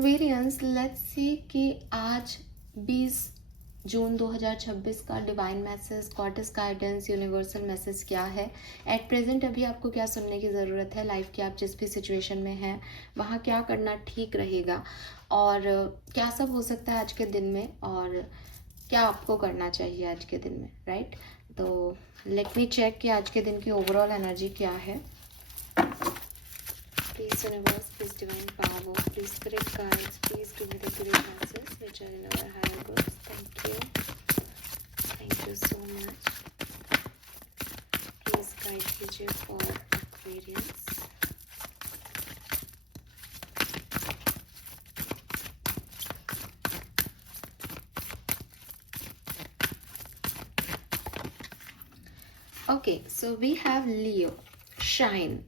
Aquarians, let's see कि आज 20 जून 2026 का divine message, goddess guidance, universal message क्या है एट प्रेजेंट। अभी आपको क्या सुनने की ज़रूरत है लाइफ की, आप जिस भी सिचुएशन में हैं वहाँ क्या करना ठीक रहेगा और क्या सब हो सकता है आज के दिन में और क्या आपको करना चाहिए आज के दिन में, राइट। तो लेट मी चेक कि आज के दिन की ओवरऑल एनर्जी क्या है। Please universe, please divine power, please spirit guides, please give me the accurate answers which are in our higher books. Thank you so much. Please guide कीजिए for Aquarius. Okay, so we have Leo, shine.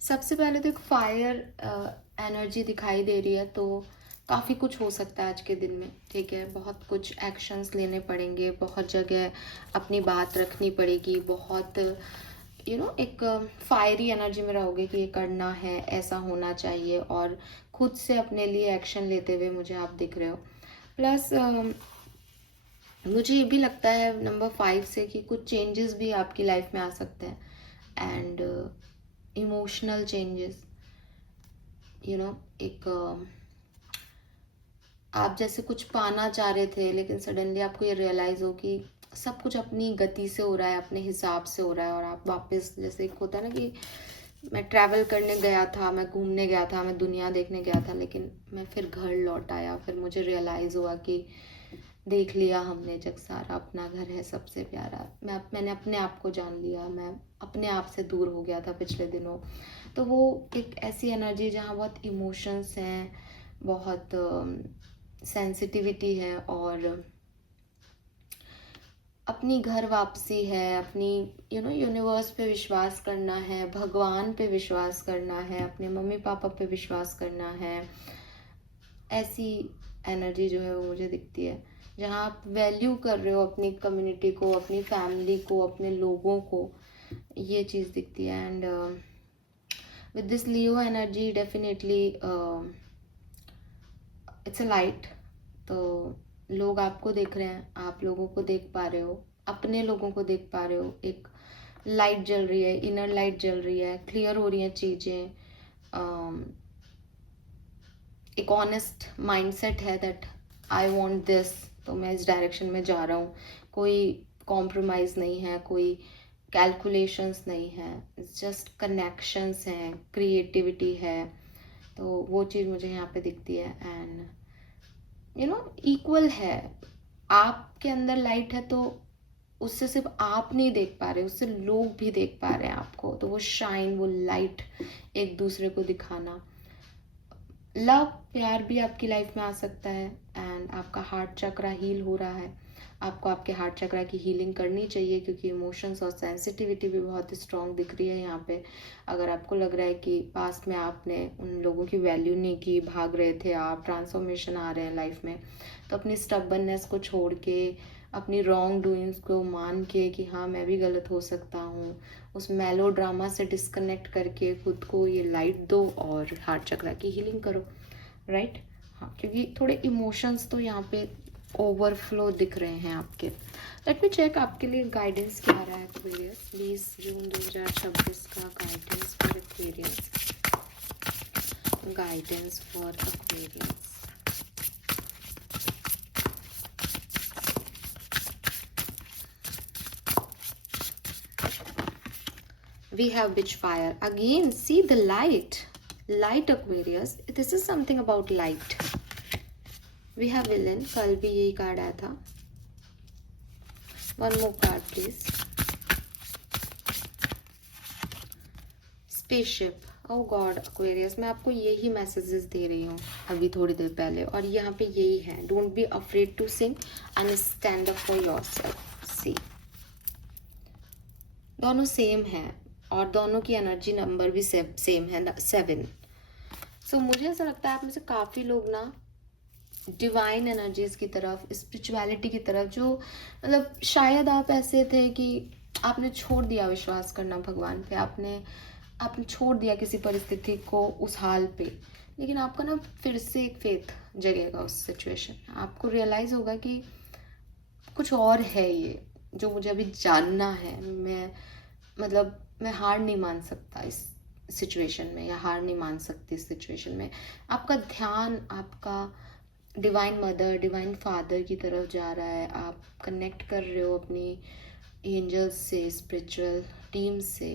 सबसे पहले तो एक fire energy दिखाई दे रही है, तो काफ़ी कुछ हो सकता है आज के दिन में, ठीक है। बहुत कुछ एक्शंस लेने पड़ेंगे, बहुत जगह अपनी बात रखनी पड़ेगी, बहुत एक फायरी एनर्जी में रहोगे कि ये करना है, ऐसा होना चाहिए, और खुद से अपने लिए एक्शन लेते हुए मुझे आप दिख रहे हो। प्लस मुझे ये भी लगता है नंबर 5 से कि कुछ चेंजेस भी आपकी लाइफ में आ सकते हैं एंड इमोशनल चेंजेस, एक आप जैसे कुछ पाना चाह रहे थे लेकिन सडनली आपको ये रियलाइज़ हो कि सब कुछ अपनी गति से हो रहा है, अपने हिसाब से हो रहा है, और आप वापस, जैसे एक होता है ना कि मैं ट्रैवल करने गया था, मैं घूमने गया था, मैं दुनिया देखने गया था, लेकिन मैं फिर घर लौट आया, फिर मुझे रियलाइज़ हुआ कि देख लिया हमने जग सारा, अपना घर है सबसे प्यारा, मैंने अपने आप को जान लिया, मैं अपने आप से दूर हो गया था पिछले दिनों। तो वो एक ऐसी एनर्जी जहाँ बहुत इमोशंस हैं, बहुत सेंसिटिविटी है, और अपनी घर वापसी है, अपनी यूनिवर्स पे विश्वास करना है, भगवान पे विश्वास करना है, अपने मम्मी पापा पे विश्वास करना है। ऐसी एनर्जी जो है वो मुझे दिखती है, जहाँ आप वैल्यू कर रहे हो अपनी कम्युनिटी को, अपनी फैमिली को, अपने लोगों को, ये चीज़ दिखती है। And with this Leo energy definitely it's a light. तो लोग आपको देख रहे हैं, आप लोगों को देख पा रहे हो, अपने लोगों को देख पा रहे हो, एक लाइट जल रही है, इनर लाइट जल रही है, क्लियर हो रही हैं चीज़ें, एक ऑनेस्ट माइंडसेट है दैट आई वांट दिस, तो मैं इस डायरेक्शन में जा रहा हूँ, कोई कॉम्प्रोमाइज़ नहीं है, कोई कैलकुलेशंस नहीं है, इट्स जस्ट कनेक्शंस हैं, क्रिएटिविटी है। तो वो चीज़ मुझे यहाँ पे दिखती है एंड इक्वल है। आपके अंदर लाइट है तो उससे सिर्फ आप नहीं देख पा रहे, उससे लोग भी देख पा रहे हैं आपको, तो वो शाइन, वो लाइट एक दूसरे को दिखाना। लव, प्यार भी आपकी लाइफ में आ सकता है एंड आपका हार्ट चक्रा हील हो रहा है, आपको आपके हार्ट चक्रा की हीलिंग करनी चाहिए, क्योंकि इमोशंस और सेंसिटिविटी भी बहुत स्ट्रॉन्ग दिख रही है यहाँ पे। अगर आपको लग रहा है कि पास्ट में आपने उन लोगों की वैल्यू नहीं की, भाग रहे थे आप, ट्रांसफॉर्मेशन आ रहे हैं लाइफ में, तो अपनी स्टबर्ननेस को छोड़ के, अपनी रॉन्ग डूइंग्स को मान के कि हाँ मैं भी गलत हो सकता हूँ, उस मेलो ड्रामा से डिस्कनेक्ट करके खुद को ये लाइट दो और हार्ट चक्रा की हीलिंग करो, राइट। हाँ, क्योंकि थोड़े इमोशंस तो यहाँ पे ओवरफ्लो दिख रहे हैं आपके। लेट मी चेक आपके लिए गाइडेंस क्या आ रहा है एक्वेरियस। 20 जून 2026 का guidance for Aquarius, guidance for Aquarius. We have witch fire again. See the light Aquarius, this is something about light. We have villain, कल भी यही कार्ड आया था। One more card please. Spaceship. Oh God Aquarius, मैं आपको यही messages दे रही हूँ अभी थोड़ी देर पहले, और यहाँ पे यही है, don't be afraid to sing and stand up for yourself. See, दोनों सेम है और दोनों की एनर्जी नंबर भी सेम है, 7। सो मुझे ऐसा लगता है आप में से काफ़ी लोग ना डिवाइन एनर्जीज की तरफ, स्पिरिचुअलिटी की तरफ, जो शायद आप ऐसे थे कि आपने छोड़ दिया विश्वास करना भगवान पे, आपने आपने छोड़ दिया किसी परिस्थिति को उस हाल पे, लेकिन आपका ना फिर से एक फेथ जगेगा उस सिचुएशन में। आपको रियलाइज़ होगा कि कुछ और है ये, जो मुझे अभी जानना है। मैं हार नहीं मान सकता इस सिचुएशन में, या हार नहीं मान सकती इस सिचुएशन में। आपका ध्यान आपका डिवाइन मदर, डिवाइन फादर की तरफ जा रहा है। आप कनेक्ट कर रहे हो अपनी एंजल्स से, स्पिरिचुअल टीम से,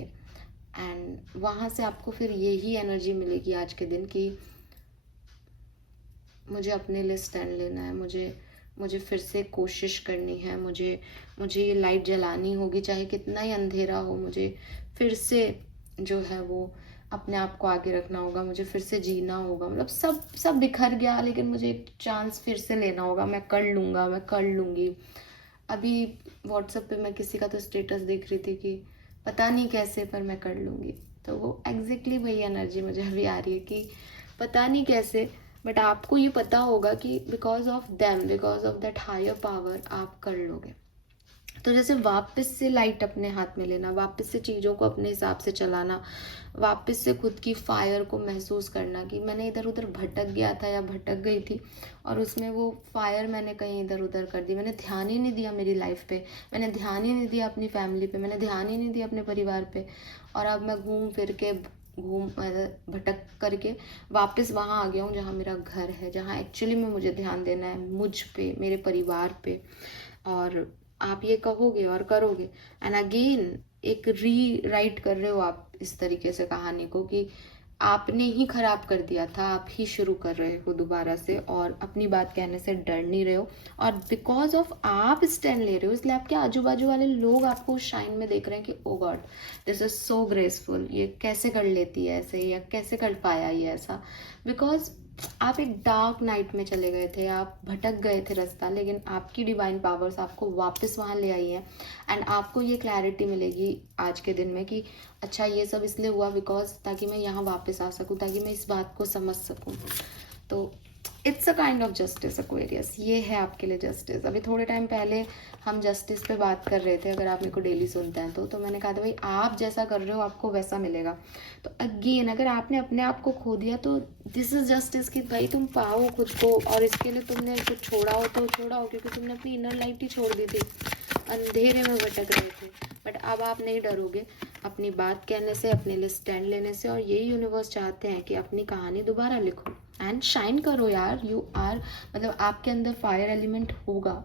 एंड वहाँ से आपको फिर यही एनर्जी मिलेगी आज के दिन कि मुझे अपने लिए स्टैंड लेना है, मुझे फिर से कोशिश करनी है, मुझे ये लाइट जलानी होगी, चाहे कितना ही अंधेरा हो। मुझे फिर से जो है वो अपने आप को आगे रखना होगा, मुझे फिर से जीना होगा। मतलब सब बिखर गया, लेकिन मुझे एक चांस फिर से लेना होगा। मैं कर लूँगा, मैं कर लूँगी। अभी व्हाट्सएप पे मैं किसी का तो स्टेटस देख रही थी कि पता नहीं कैसे, पर मैं कर लूँगी। तो वो एग्जैक्टली वही एनर्जी मुझे अभी आ रही है कि पता नहीं कैसे, बट आपको ये पता होगा कि because of them, because of that higher power आप कर लोगे। तो जैसे वापस से लाइट अपने हाथ में लेना, वापस से चीज़ों को अपने हिसाब से चलाना, वापस से खुद की फायर को महसूस करना कि मैंने इधर उधर भटक गया था या भटक गई थी, और उसमें वो फायर मैंने कहीं इधर उधर कर दी। मैंने ध्यान ही नहीं दिया मेरी लाइफ पे, मैंने ध्यान ही नहीं दिया अपनी फैमिली पे, मैंने ध्यान ही नहीं दिया अपने परिवार पे। और अब मैं भटक करके वापस वहाँ आ गया हूँ जहाँ मेरा घर है, जहाँ एक्चुअली में मुझे ध्यान देना है मुझ पे, मेरे परिवार पे। और आप ये कहोगे और करोगे, एंड अगेन एक री राइट कर रहे हो आप इस तरीके से कहानी को कि आपने ही खराब कर दिया था, आप ही शुरू कर रहे हो दोबारा से, और अपनी बात कहने से डर नहीं रहे हो। और बिकॉज ऑफ आप स्टैंड ले रहे हो, इसलिए आपके आजू बाजू वाले लोग आपको शाइन में देख रहे हैं कि oh God, this is so graceful, ये कैसे कर लेती है ऐसे, या कैसे कर पाया ये ऐसा। बिकॉज आप एक डार्क नाइट में चले गए थे, आप भटक गए थे रास्ता, लेकिन आपकी डिवाइन पावर्स आपको वापस वहाँ ले आई है। एंड आपको ये क्लैरिटी मिलेगी आज के दिन में कि अच्छा ये सब इसलिए हुआ बिकॉज ताकि मैं यहाँ वापस आ सकूँ, ताकि मैं इस बात को समझ सकूँ। तो it's a kind of justice Aquarius, ये है आपके लिए जस्टिस। अभी थोड़े टाइम पहले हम जस्टिस पे बात कर रहे थे, अगर आप मेरे को डेली सुनते हैं तो मैंने कहा था भाई आप जैसा कर रहे हो आपको वैसा मिलेगा। तो अगेन अगर आपने अपने आप को खो दिया तो दिस इज जस्टिस कि भाई तुम पाओ खुद को, और इसके लिए तुमने कुछ छोड़ा हो तो छोड़ा हो, क्योंकि तुमने अपनी इनर लाइट ही छोड़ दी थी, अंधेरे में भटक रहे थे। बट अब आप नहीं डरोगे अपनी बात कहने से, अपने लिए स्टैंड लेने से, और यही यूनिवर्स चाहते हैं कि अपनी कहानी दोबारा लिखो एंड शाइन करो यार। यू आर, मतलब आपके अंदर फायर एलिमेंट होगा।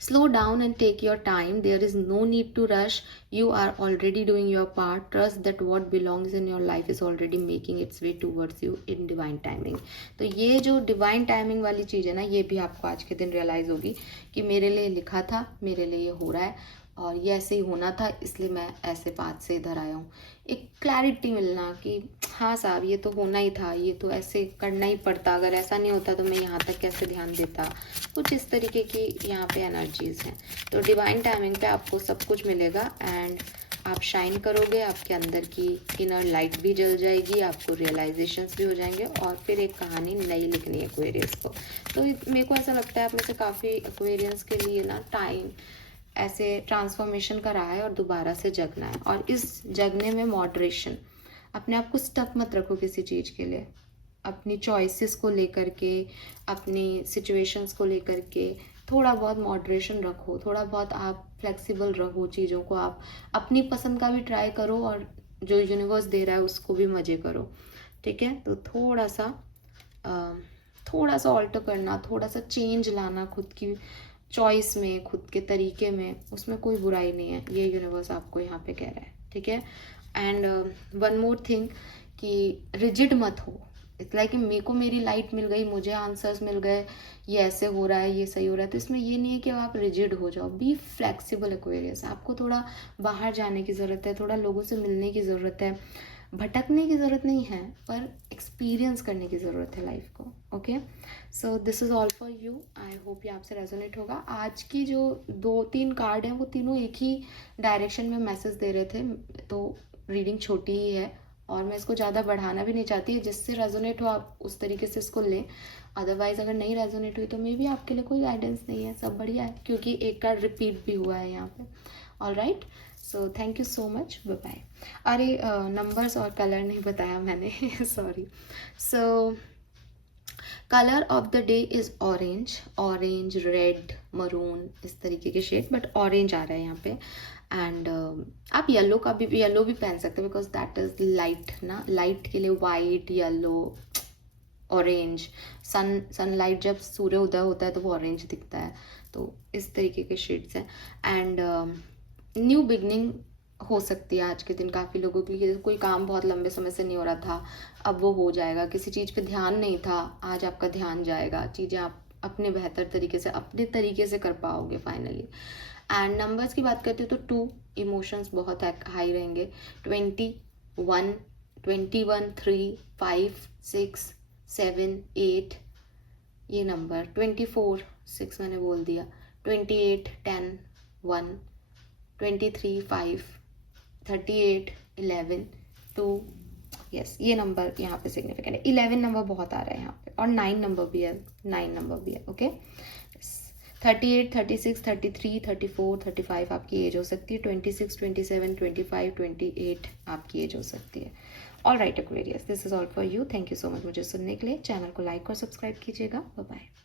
Slow down and take your time. There is no need to rush. You are already doing your part. Trust that what belongs in your life is already making its way towards you in divine timing. तो ये जो divine timing वाली चीज़ है ना, ये भी आपको आज के दिन रियलाइज़ होगी कि मेरे लिए लिखा था, मेरे लिए ये हो रहा है, और ये ऐसे ही होना था, इसलिए मैं ऐसे पाथ से इधर आया हूँ। एक क्लैरिटी मिलना कि हाँ साहब ये तो होना ही था, ये तो ऐसे करना ही पड़ता, अगर ऐसा नहीं होता तो मैं यहाँ तक कैसे ध्यान देता। कुछ इस तरीके की यहाँ पे एनर्जीज हैं। तो डिवाइन टाइमिंग पे आपको सब कुछ मिलेगा, एंड आप शाइन करोगे, आपके अंदर की इनर लाइट भी जल जाएगी, आपको रियलाइजेशंस भी हो जाएंगे, और फिर एक कहानी नई लिखनी है एक्वेरियस को। तो मेरे को ऐसा लगता है आप में से काफ़ी एक्वेरियंस के लिए ना टाइम ऐसे ट्रांसफॉर्मेशन का रहा है और दोबारा से जगना है। और इस जगने में मॉडरेशन, अपने आप को स्टक मत रखो किसी चीज़ के लिए, अपनी चॉइसेस को लेकर के, अपनी सिचुएशंस को लेकर के थोड़ा बहुत मॉडरेशन रखो, थोड़ा बहुत आप फ्लेक्सिबल रहो, चीज़ों को आप अपनी पसंद का भी ट्राई करो, और जो यूनिवर्स दे रहा है उसको भी मज़े करो। ठीक है, तो थोड़ा सा ऑल्टर करना, थोड़ा सा चेंज लाना खुद की चॉइस में, खुद के तरीके में, उसमें कोई बुराई नहीं है, ये यूनिवर्स आपको यहाँ पे कह रहा है। ठीक है, एंड वन मोर थिंग कि रिजिड मत हो। इट्स लाइक मेरे को मेरी लाइट मिल गई, मुझे आंसर्स मिल गए, ये ऐसे हो रहा है, ये सही हो रहा है, तो इसमें ये नहीं है कि आप रिजिड हो जाओ। Be flexible Aquarius. आपको थोड़ा बाहर जाने की ज़रूरत है, थोड़ा लोगों से मिलने की ज़रूरत है, भटकने की ज़रूरत नहीं है, पर एक्सपीरियंस करने की ज़रूरत है लाइफ को। Okay, so this is all for you. I hope ये आपसे रेजोनेट होगा। आज की जो 2-3 कार्ड हैं वो तीनों एक ही डायरेक्शन में मैसेज दे रहे थे, तो रीडिंग छोटी ही है और मैं इसको ज़्यादा बढ़ाना भी नहीं चाहती। जिससे रेजोनेट हो आप उस तरीके से इसको लें, अदरवाइज़ अगर नहीं रेजोनेट हुई तो मे बी आपके लिए कोई गाइडेंस नहीं है, सब बढ़िया है, क्योंकि एक कार्ड रिपीट भी हुआ है यहाँ पे। All right, so thank you so much, bye bye. अरे नंबर्स और कलर नहीं बताया मैंने, sorry. So colour of the day is orange, orange, red, maroon, इस तरीके के शेड, बट ऑरेंज आ रहा है यहाँ पे। एंड आप येलो भी पहन सकते हो, बिकॉज दैट इज़ लाइट ना, लाइट के लिए वाइट, येलो, ऑरेंज। सनलाइट जब सूर्य उदय होता है तो वो ऑरेंज दिखता है, तो इस तरीके के शेड्स हैं। एंड न्यू बिगनिंग हो सकती है आज के दिन काफ़ी लोगों की, जैसे कोई काम बहुत लंबे समय से नहीं हो रहा था, अब वो हो जाएगा। किसी चीज़ पे ध्यान नहीं था, आज आपका ध्यान जाएगा, चीज़ें आप अपने बेहतर तरीके से, अपने तरीके से कर पाओगे फाइनली। एंड नंबर्स की बात करते हो तो 2, इमोशंस बहुत हाई रहेंगे। 21, 21, 3, 5, 6, 7, 8, ये नंबर 24, 6 मैंने बोल दिया। 28, 10, 1, 23, 5, 38, 11, 2, यस, ये नंबर यहाँ पे सिग्निफिकेंट है। 11 नंबर बहुत आ रहा है यहाँ पे, और 9 नंबर भी है, 9 नंबर भी है, ओके। 38, 36, 33, 34, 35 आपकी एज हो सकती है। 26, 27, 25, 28 आपकी एज हो सकती है। All right Aquarius, this is all for you. Thank you so much मुझे सुनने के लिए। चैनल को लाइक और सब्सक्राइब कीजिएगा। Bye bye.